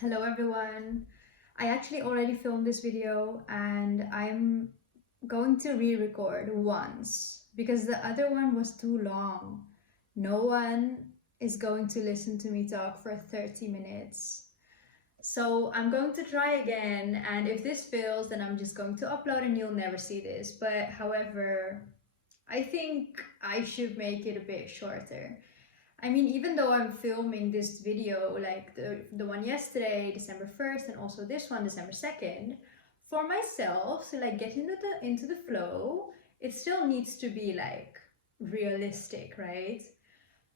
Hello everyone. I actually already filmed this video and I'm going to re-record once because the other one was too long. No one is going to listen to me talk for 30 minutes. So I'm going to try again, and if this fails then I'm just going to upload and you'll never see this. But however, I think I should make it a bit shorter. I mean, even though I'm filming this video, like the one yesterday, December 1st, and also this one, December 2nd, for myself to like get into the flow, it still needs to be like realistic, right?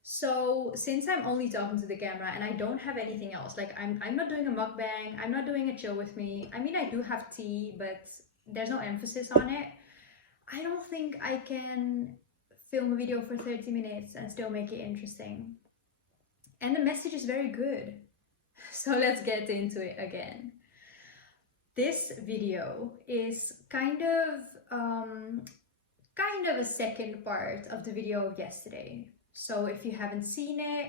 So since I'm only talking to the camera and I don't have anything else, like I'm not doing a mukbang, I'm not doing a chill with me. I mean, I do have tea, but there's no emphasis on it. I don't think I can film a video for 30 minutes and still make it interesting. And the message is very good. So let's get into it again. This video is kind of a second part of the video of yesterday. So if you haven't seen it,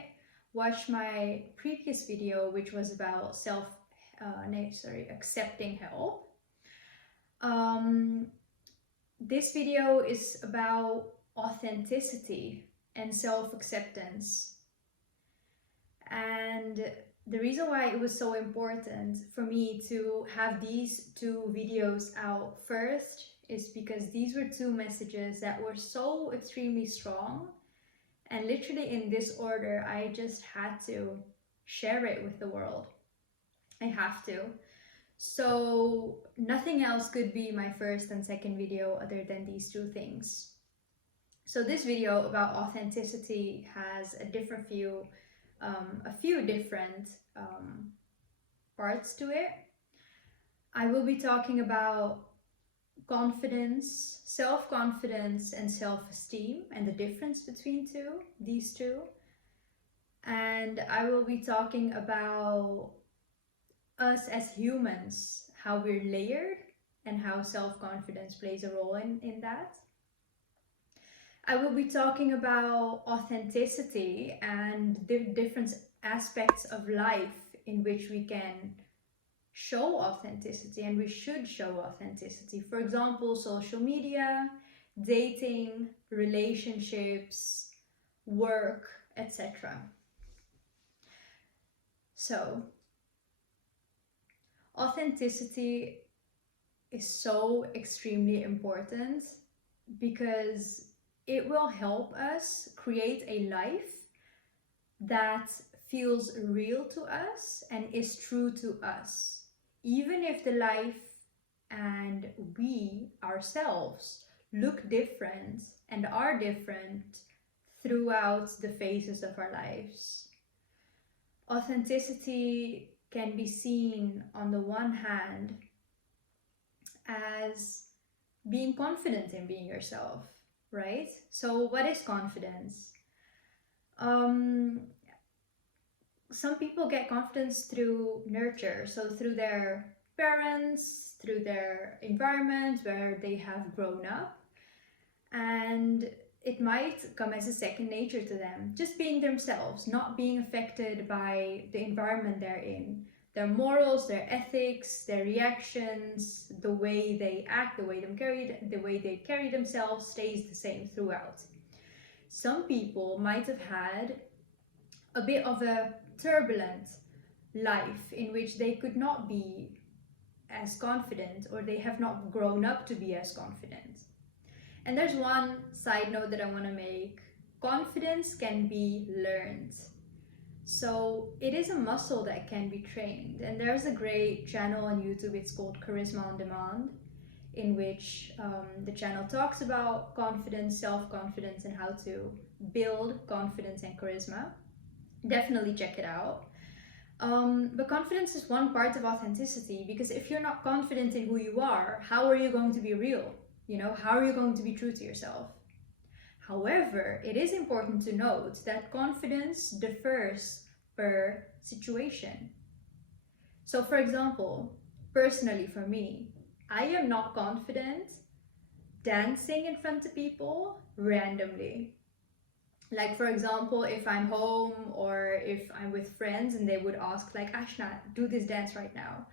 watch my previous video, which was about accepting help. This video is about authenticity and self-acceptance. And the reason why it was so important for me to have these two videos out first is because these were two messages that were so extremely strong, and literally in this order I just had to share it with the world. I have to. So nothing else could be my first and second video other than these two things. So this video about authenticity has a few different parts to it. I will be talking about confidence, self-confidence, and self-esteem, and the difference between these two. And I will be talking about us as humans, how we're layered, and how self-confidence plays a role in that. I will be talking about authenticity and the different aspects of life in which we can show authenticity and we should show authenticity. For example, social media, dating, relationships, work, etc. So, authenticity is so extremely important because it will help us create a life that feels real to us and is true to us, even if the life and we ourselves look different and are different throughout the phases of our lives. Authenticity can be seen on the one hand as being confident in being yourself, right? So what is confidence? Some people get confidence through nurture, so through their parents, through their environment where they have grown up, and it might come as a second nature to them, just being themselves, not being affected by the environment they're in. Their morals, their ethics, their reactions, the way they act, the way they carry themselves stays the same throughout. Some people might have had a bit of a turbulent life in which they could not be as confident, or they have not grown up to be as confident. And there's one side note that I want to make. Confidence can be learned. So it is a muscle that can be trained. And there's a great channel on YouTube, it's called Charisma on Demand, in which the channel talks about confidence, self-confidence, and how to build confidence and charisma. Definitely check it out. But confidence is one part of authenticity, because if you're not confident in who you are, how are you going to be real? You know, how are you going to be true to yourself? However, it is important to note that confidence differs per situation. So for example, personally for me, I am not confident dancing in front of people randomly. Like, for example, if I'm home or if I'm with friends and they would ask, like, Ashna, do this dance right now,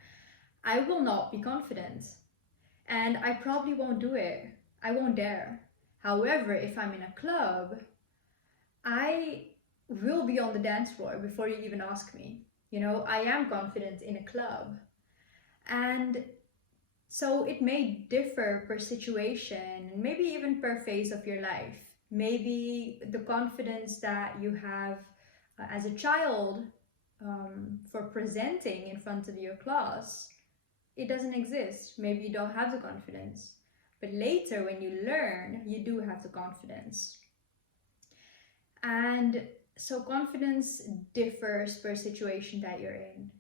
I will not be confident. And I probably won't do it. I won't dare. However, if I'm in a club, I will be on the dance floor before you even ask me. You know, I am confident in a club. And so it may differ per situation, maybe even per phase of your life. Maybe the confidence that you have as a child for presenting in front of your class, it doesn't exist. Maybe you don't have the confidence. But later, when you learn, you do have the confidence. And so confidence differs per situation that you're in.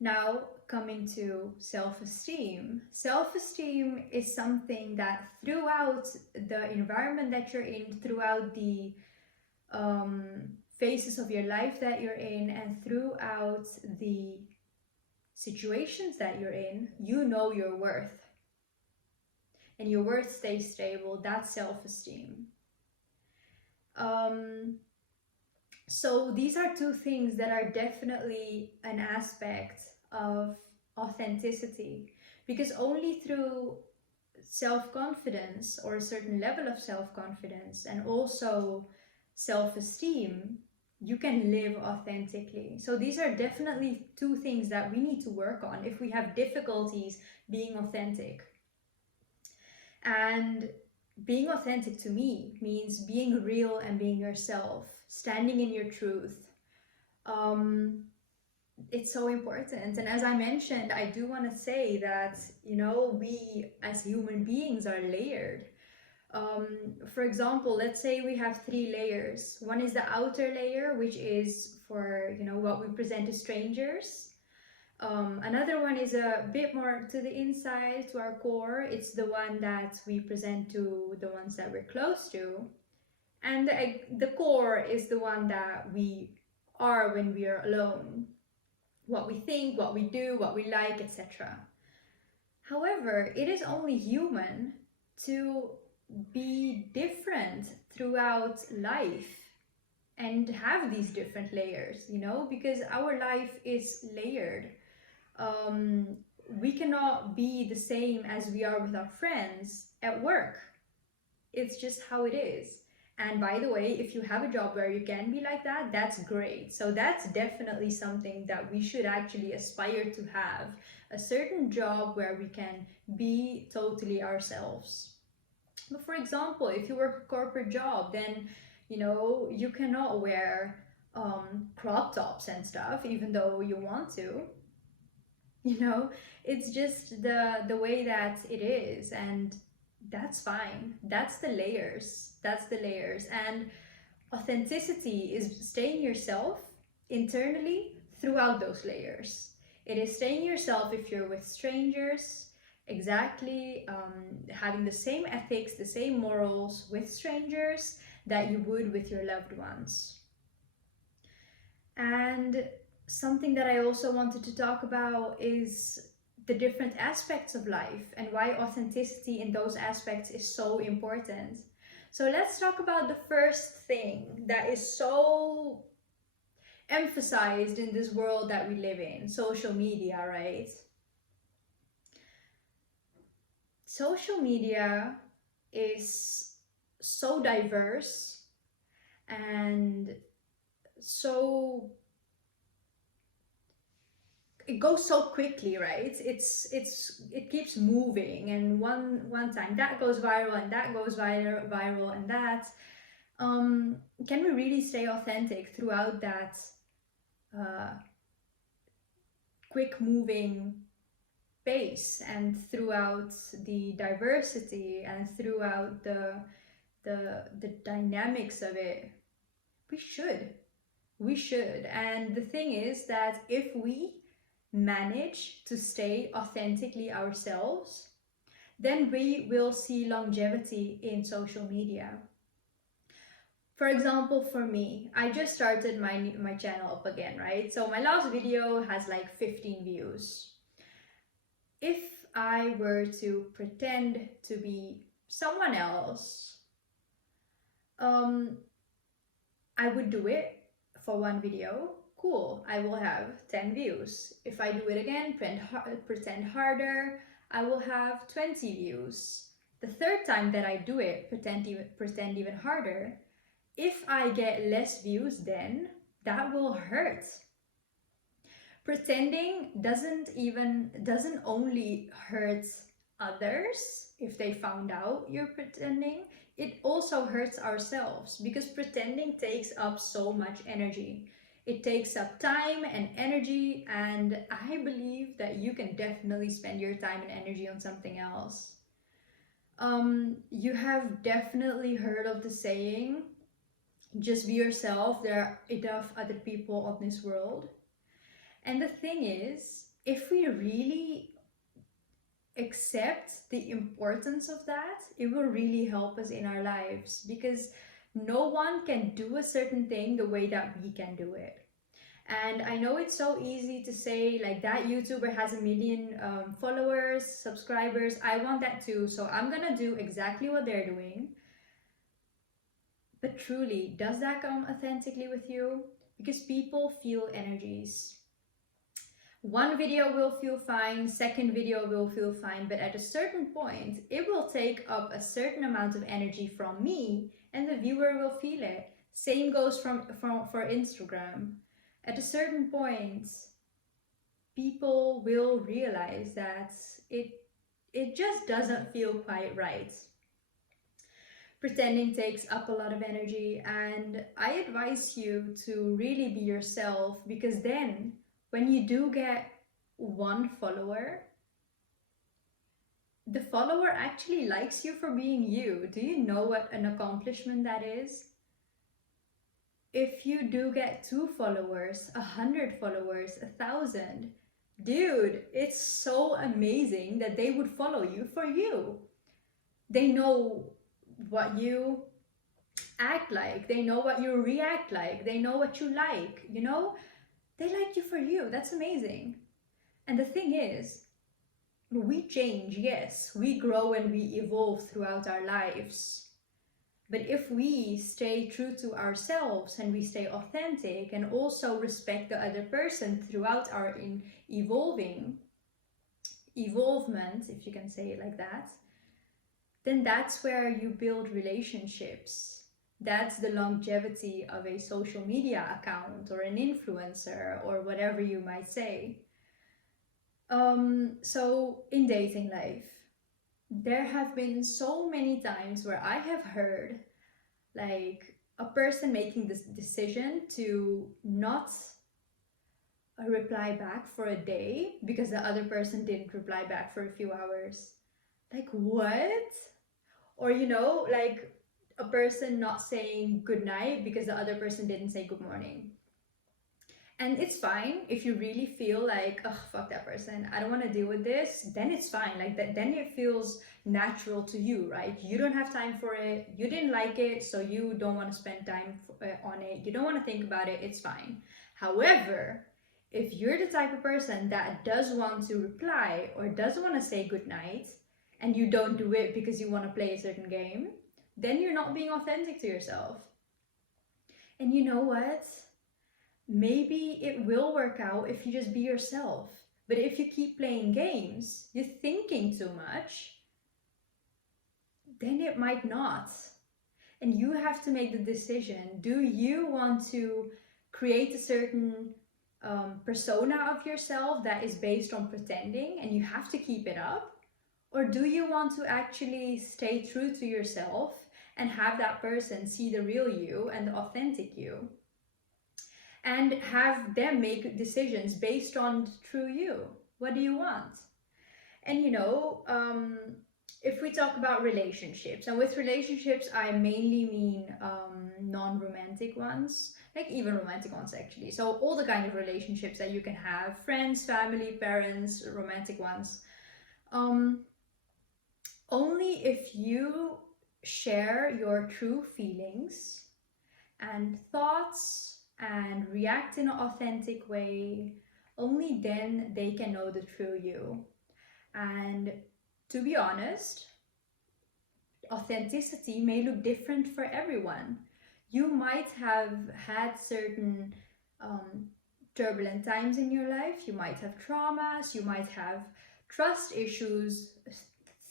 Now, coming to self-esteem. Self-esteem is something that throughout the environment that you're in, throughout the phases of your life that you're in, and throughout the situations that you're in, you know your worth. And your worth stays stable. That's self-esteem. So these are two things that are definitely an aspect of authenticity, because only through self-confidence or a certain level of self-confidence and also self-esteem you can live authentically. So these are definitely two things that we need to work on if we have difficulties being authentic. And being authentic to me means being real and being yourself, standing in your truth. It's so important. And as I mentioned, I do want to say that, you know, we as human beings are layered. For example, let's say we have three layers. One is the outer layer, which is for, you know, what we present to strangers. Another one is a bit more to the inside, to our core. It's the one that we present to the ones that we're close to. And the core is the one that we are when we are alone. What we think, what we do, what we like, etc. However, it is only human to be different throughout life and have these different layers, you know, because our life is layered. We cannot be the same as we are with our friends at work. It's just how it is. And by the way, if you have a job where you can be like that, that's great. So that's definitely something that we should actually aspire to have. A certain job where we can be totally ourselves. But for example, if you work a corporate job, then you know you cannot wear crop tops and stuff, even though you want to. You know, it's just the way that it is, and that's fine. That's the layers. That's the layers. And authenticity is staying yourself internally throughout those layers. It is staying yourself if you're with strangers, exactly, having the same ethics, the same morals with strangers that you would with your loved ones. And something that I also wanted to talk about is the different aspects of life and why authenticity in those aspects is so important. So let's talk about the first thing that is so emphasized in this world that we live in, social media, right? Social media is so diverse and so it goes so quickly, right? It keeps moving, and one time that goes viral and that goes viral and that. Can we really stay authentic throughout that uh, quick moving pace and throughout the diversity and throughout the dynamics of it? We should. We should. And the thing is that if we manage to stay authentically ourselves, then we will see longevity in social media. For example, for me, I just started my channel up again, right? So my last video has like 15 views. If I were to pretend to be someone else, um, I would do it for one video. Cool, I will have 10 views. If I do it again, pretend harder, I will have 20 views. The third time that I do it, pretend even harder, if I get less views, then that will hurt. Pretending doesn't only hurt others if they found out you're pretending, it also hurts ourselves because pretending takes up so much energy. It takes up time and energy, and I believe that you can definitely spend your time and energy on something else. You have definitely heard of the saying, just be yourself, there are enough other people on this world. And the thing is, if we really accept the importance of that, it will really help us in our lives because no one can do a certain thing the way that we can do it. And I know it's so easy to say, like, that YouTuber has 1 million followers, subscribers. I want that too, so I'm gonna do exactly what they're doing. But truly, does that come authentically with you? Because people feel energies. One video will feel fine, second video will feel fine, but at a certain point, it will take up a certain amount of energy from me and the viewer will feel it. Same goes for Instagram. At a certain point, people will realize that it just doesn't feel quite right. Pretending takes up a lot of energy, and I advise you to really be yourself, because then when you do get one follower, the follower actually likes you for being you. Do you know what an accomplishment that is? If you do get 2 followers, 100 followers, 1,000, dude, it's so amazing that they would follow you for you. They know what you act like, they know what you react like, they know what you like, you know? They like you for you. That's amazing. And the thing is, we change, yes, we grow and we evolve throughout our lives. But if we stay true to ourselves and we stay authentic and also respect the other person throughout our evolvement, if you can say it like that, then that's where you build relationships. That's the longevity of a social media account or an influencer or whatever you might say. So in dating life, there have been so many times where I have heard, like, a person making this decision to not reply back for a day because the other person didn't reply back for a few hours. Like, what? Or, you know, like a person not saying good night because the other person didn't say good morning. And it's fine if you really feel like, oh, fuck that person, I don't want to deal with this, then it's fine. Like that, then it feels natural to you, right? You don't have time for it, you didn't like it, so you don't want to spend time on it, you don't want to think about it, it's fine. However, if you're the type of person that does want to reply or does want to say good night, and you don't do it because you want to play a certain game, then you're not being authentic to yourself. And you know what? Maybe it will work out if you just be yourself. But if you keep playing games, you're thinking too much, then it might not. And you have to make the decision. Do you want to create a certain persona of yourself that is based on pretending and you have to keep it up? Or do you want to actually stay true to yourself and have that person see the real you and the authentic you? And have them make decisions based on true you. What do you want? And you know, if we talk about relationships, and with relationships I mainly mean non-romantic ones, like even romantic ones actually. So all the kind of relationships that you can have, friends, family, parents, romantic ones. Only if you share your true feelings and thoughts and react in an authentic way, only then they can know the true you. And to be honest, authenticity may look different for everyone. You might have had certain turbulent times in your life. You might have traumas, you might have trust issues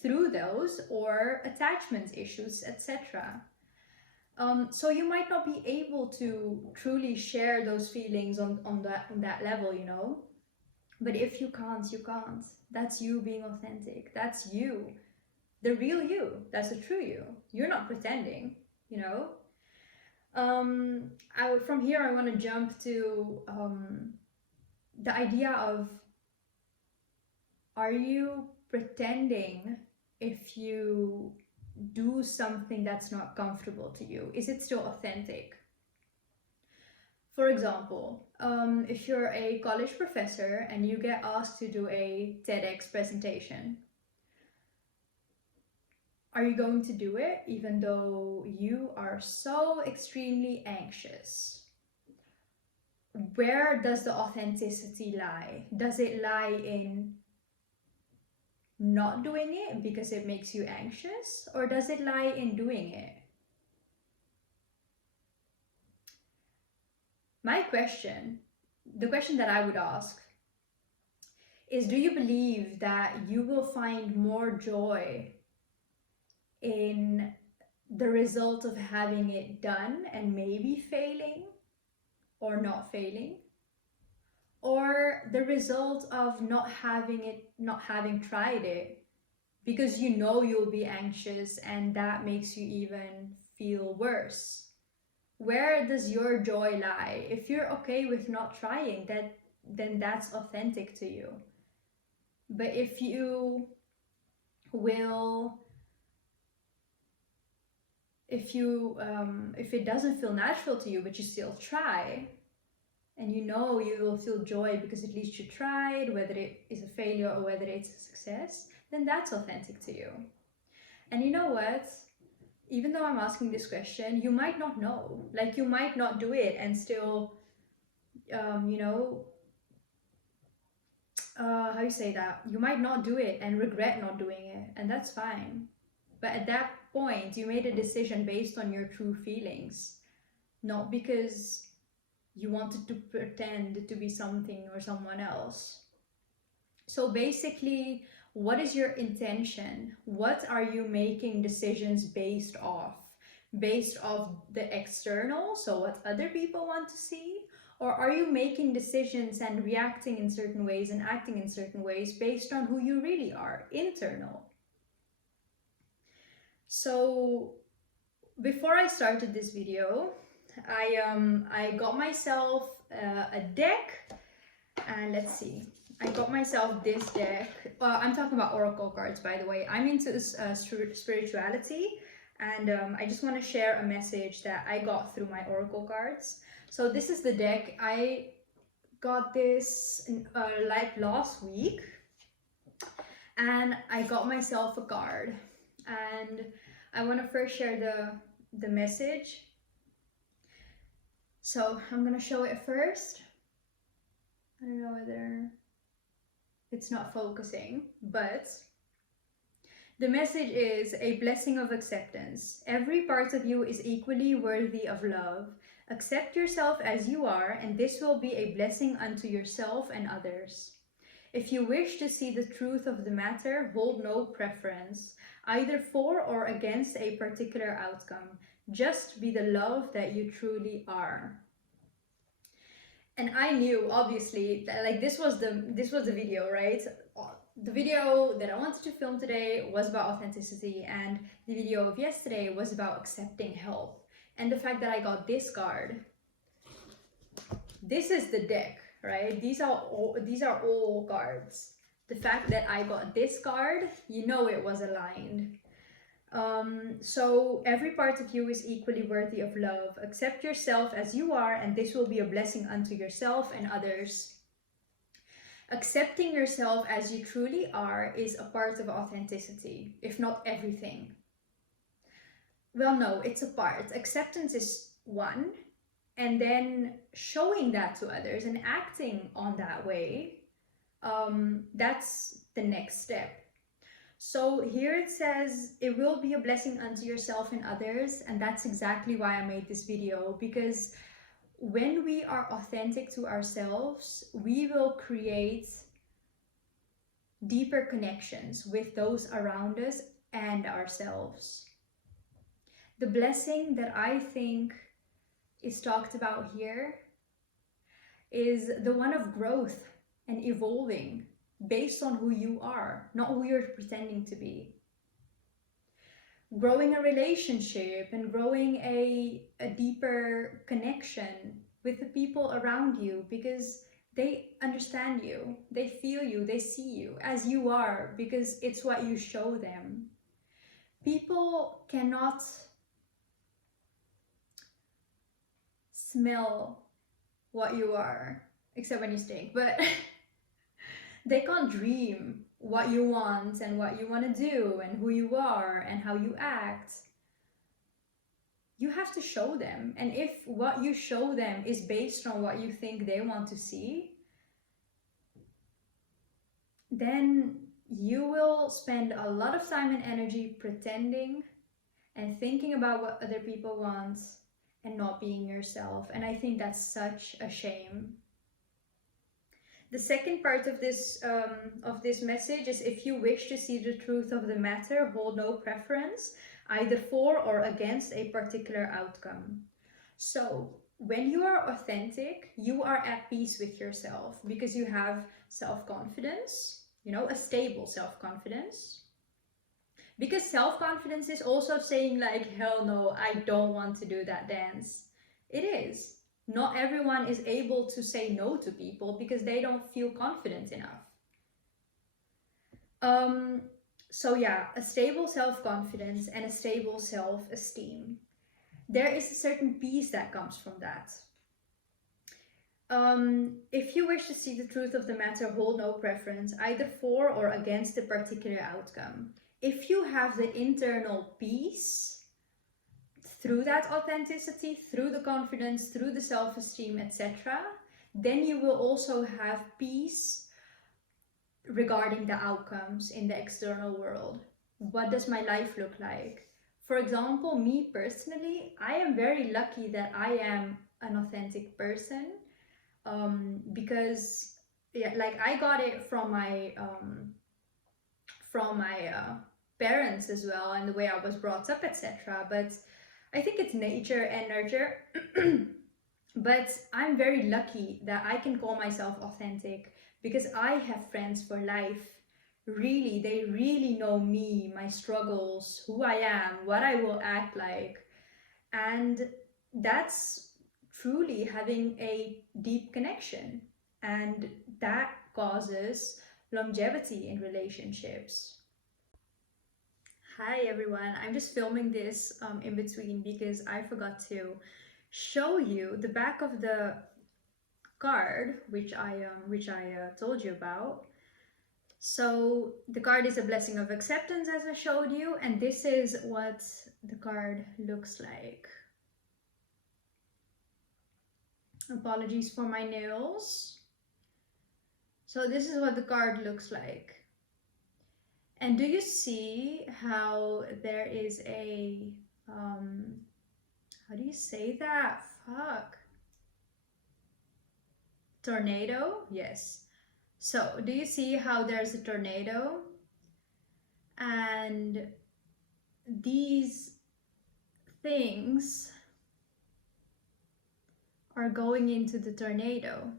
through those, or attachment issues, etc. So you might not be able to truly share those feelings on that level, you know. But if you can't, you can't. That's you being authentic. That's you, the real you. That's the true you. You're not pretending, you know. From here, I want to jump to the idea of, are you pretending if you do something that's not comfortable to you? Is it still authentic? For example, if you're a college professor and you get asked to do a TEDx presentation, are you going to do it even though you are so extremely anxious? Where does the authenticity lie? Does it lie in not doing it because it makes you anxious, or does it lie in doing it? My question, the question that I would ask is, do you believe that you will find more joy in the result of having it done and maybe failing or not failing, or the result of not having tried it because you know you'll be anxious and that makes you even feel worse? Where does your joy lie? If you're okay with not trying, then that's authentic to you. But if you will, if it doesn't feel natural to you but you still try, and you know you will feel joy because at least you tried, whether it is a failure or whether it's a success, then that's authentic to you. And you know what? Even though I'm asking this question, you might not know. Like, you might not do it and still, you know, how you say that? You might not do it and regret not doing it, and that's fine. But at that point, you made a decision based on your true feelings, not because you wanted to pretend to be something or someone else. So basically, what is your intention? What are you making decisions based off? Based off the external, so what other people want to see? Or are you making decisions and reacting in certain ways and acting in certain ways based on who you really are, internal? So before I started this video, I got myself a deck, and let's see. I got myself this deck. I'm talking about oracle cards, by the way. I'm into spirituality, and I just want to share a message that I got through my oracle cards. So this is the deck. I got this like last week, and I got myself a card, and I want to first share the message. So I'm gonna show it first. I don't know whether it's not focusing, but the message is a blessing of acceptance. Every part of you is equally worthy of love. Accept yourself as you are, and this will be a blessing unto yourself and others. If you wish to see the truth of the matter, hold no preference, either for or against a particular outcome. Just be the love that you truly are. And I knew, obviously, that like this was the video, right? The video that I wanted to film today was about authenticity, and the video of yesterday was about accepting help. And the fact that I got this card, this is the deck, right? These are all cards. The fact that I got this card, you know it was aligned. So every part of you is equally worthy of love. Accept yourself as you are, and this will be a blessing unto yourself and others. Accepting yourself as you truly are is a part of authenticity, if not everything. Well, no, it's a part. Acceptance is one, and then showing that to others and acting on that way, that's the next step. So here it says, it will be a blessing unto yourself and others. And that's exactly why I made this video, because when we are authentic to ourselves, we will create deeper connections with those around us and ourselves. The blessing that I think is talked about here is the one of growth and evolving based on who you are, not who you're pretending to be. Growing a relationship and growing a deeper connection with the people around you, because they understand you, they feel you, they see you as you are, because it's what you show them. People cannot smell what you are, except when you stink, but they can't dream what you want and what you want to do and who you are and how you act. You have to show them. And if what you show them is based on what you think they want to see, then you will spend a lot of time and energy pretending and thinking about what other people want and not being yourself. And I think that's such a shame. The second part of this message is, if you wish to see the truth of the matter, hold no preference, either for or against a particular outcome. So when you are authentic, you are at peace with yourself because you have self-confidence, a stable self-confidence. Because self-confidence is also saying like, hell no, I don't want to do that dance. It is. Not everyone is able to say no to people because they don't feel confident enough. So yeah, a stable self-confidence and a stable self-esteem. There is a certain peace that comes from that. If you wish to see the truth of the matter, hold no preference, either for or against a particular outcome. If you have the internal peace, through that authenticity, through the confidence, through the self-esteem, etc., then you will also have peace regarding the outcomes in the external world. What does my life look like? For example, me personally, I am very lucky that I am an authentic person, because like I got it from my parents as well, and the way I was brought up, etc. But I think it's nature and nurture. But I'm very lucky that I can call myself authentic because I have friends for life. Really, they really know me, my struggles, who I am, what I will act like. And that's truly having a deep connection. And that causes longevity in relationships. Hi everyone, I'm just filming this in between because I forgot to show you the back of the card, which I told you about. So the card is a blessing of acceptance, as I showed you, and this is what the card looks like. Apologies for my nails. So this is what the card looks like. And do you see how there is a, how do you say that? Fuck. Tornado? Yes. So do you see how there's a tornado? And these things are going into the tornado.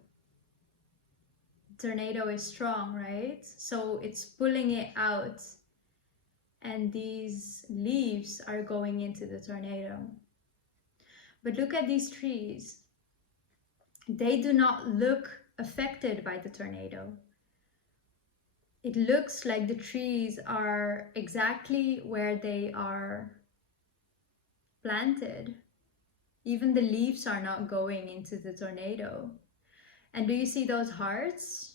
The tornado is strong, right? So it's pulling it out. And these leaves are going into the tornado. But look at these trees. They do not look affected by the tornado. It looks like the trees are exactly where they are planted. Even the leaves are not going into the tornado. And do you see those hearts?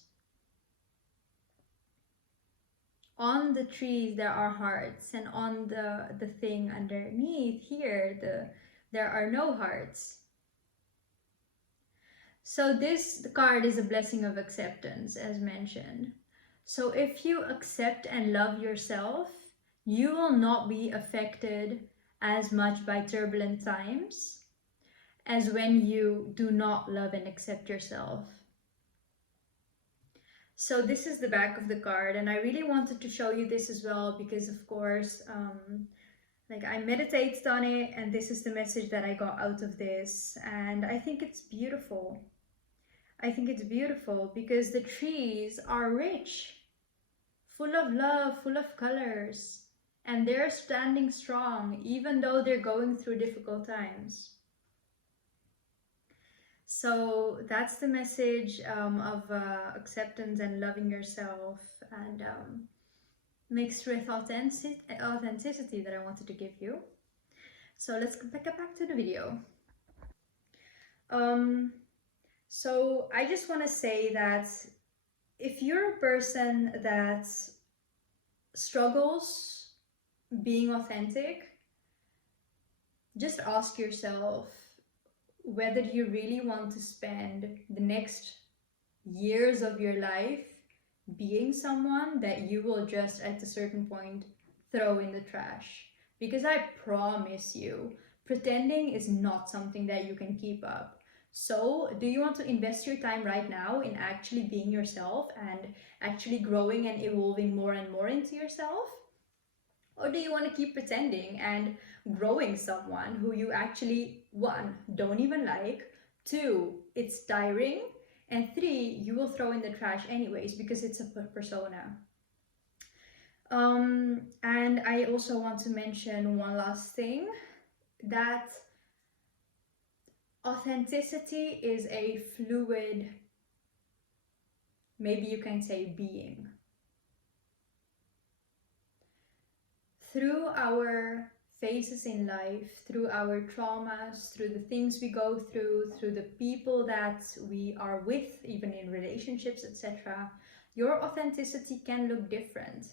On the trees there are hearts, and on the thing underneath here, there are no hearts. So this card is a blessing of acceptance, as mentioned. So if you accept and love yourself, you will not be affected as much by turbulent times as when you do not love and accept yourself. So this is the back of the card, and I really wanted to show you this as well because, of course, like I meditated on it, and this is the message that I got out of this, and I think it's beautiful. I think it's beautiful because the trees are rich, full of love, full of colors, and they're standing strong even though they're going through difficult times. So that's the message of acceptance and loving yourself, and mixed with authenticity that I wanted to give you. So let's get back to the video. Um, so I just want to say that if you're a person that struggles being authentic, just ask yourself whether you really want to spend the next years of your life being someone that you will just at a certain point throw in the trash. Because I promise you, pretending is not something that you can keep up. So, do you want to invest your time right now in actually being yourself and actually growing and evolving more and more into yourself? Or do you want to keep pretending and growing someone who you actually, one, don't even like, two, it's tiring, and three, you will throw in the trash anyways because it's a persona. And I also want to mention one last thing, that authenticity is a fluid, maybe you can say, being. Through our phases in life, through our traumas, through the things we go through the people that we are with, even in relationships, etc., your authenticity can look different.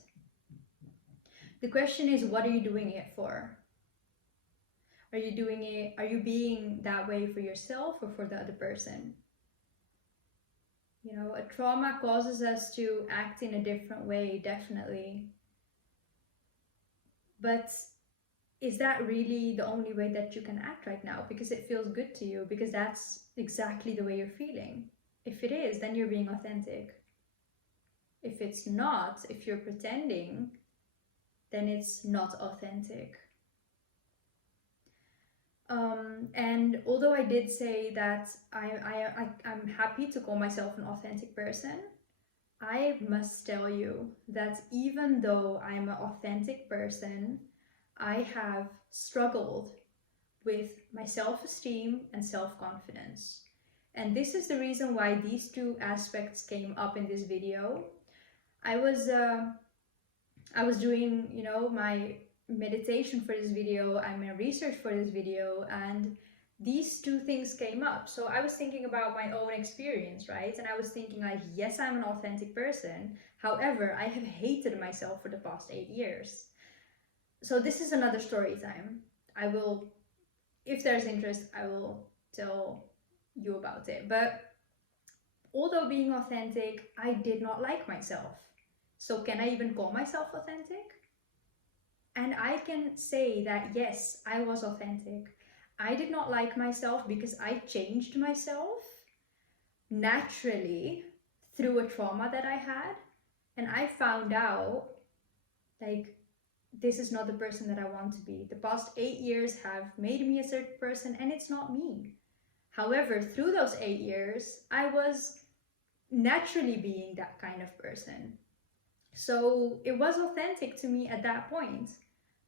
The question is, what are you doing it for? Are you being that way for yourself or for the other person? You know, a trauma causes us to act in a different way, definitely. But is that really the only way that you can act right now? Because it feels good to you, because that's exactly the way you're feeling. If it is, then you're being authentic. If it's not, if you're pretending, then it's not authentic. And although I did say that I'm happy to call myself an authentic person, I must tell you that even though I'm an authentic person, I have struggled with my self-esteem and self-confidence. And this is the reason why these two aspects came up in this video. I was doing, you know, my meditation for this video and my research for this video, and these two things came up. So I was thinking about my own experience, right? And I was thinking like, yes, I'm an authentic person. However, I have hated myself for the past 8 years. So this is another story time. I will, if there's interest, I will tell you about it. But although being authentic, I did not like myself. So can I even call myself authentic? And I can say that yes, I was authentic. I did not like myself because I changed myself naturally through a trauma that I had. And I found out, like, this is not the person that I want to be. The past 8 years have made me a certain person, and it's not me. However, through those 8 years, I was naturally being that kind of person. So it was authentic to me at that point.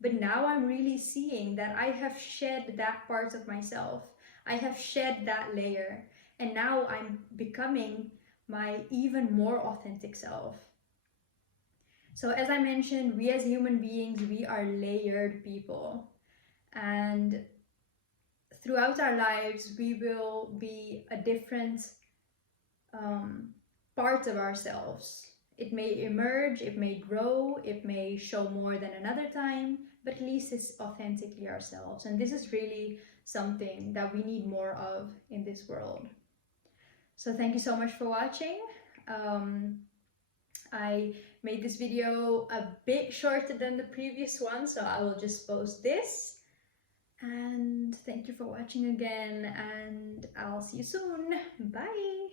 But now I'm really seeing that I have shed that part of myself. I have shed that layer. And now I'm becoming my even more authentic self. So as I mentioned, we as human beings, we are layered people. And throughout our lives, we will be a different part of ourselves. It may emerge, it may grow, it may show more than another time, but at least it's authentically ourselves. And this is really something that we need more of in this world. So thank you so much for watching. I made this video a bit shorter than the previous one, so I will just post this. And thank you for watching again, and I'll see you soon. Bye!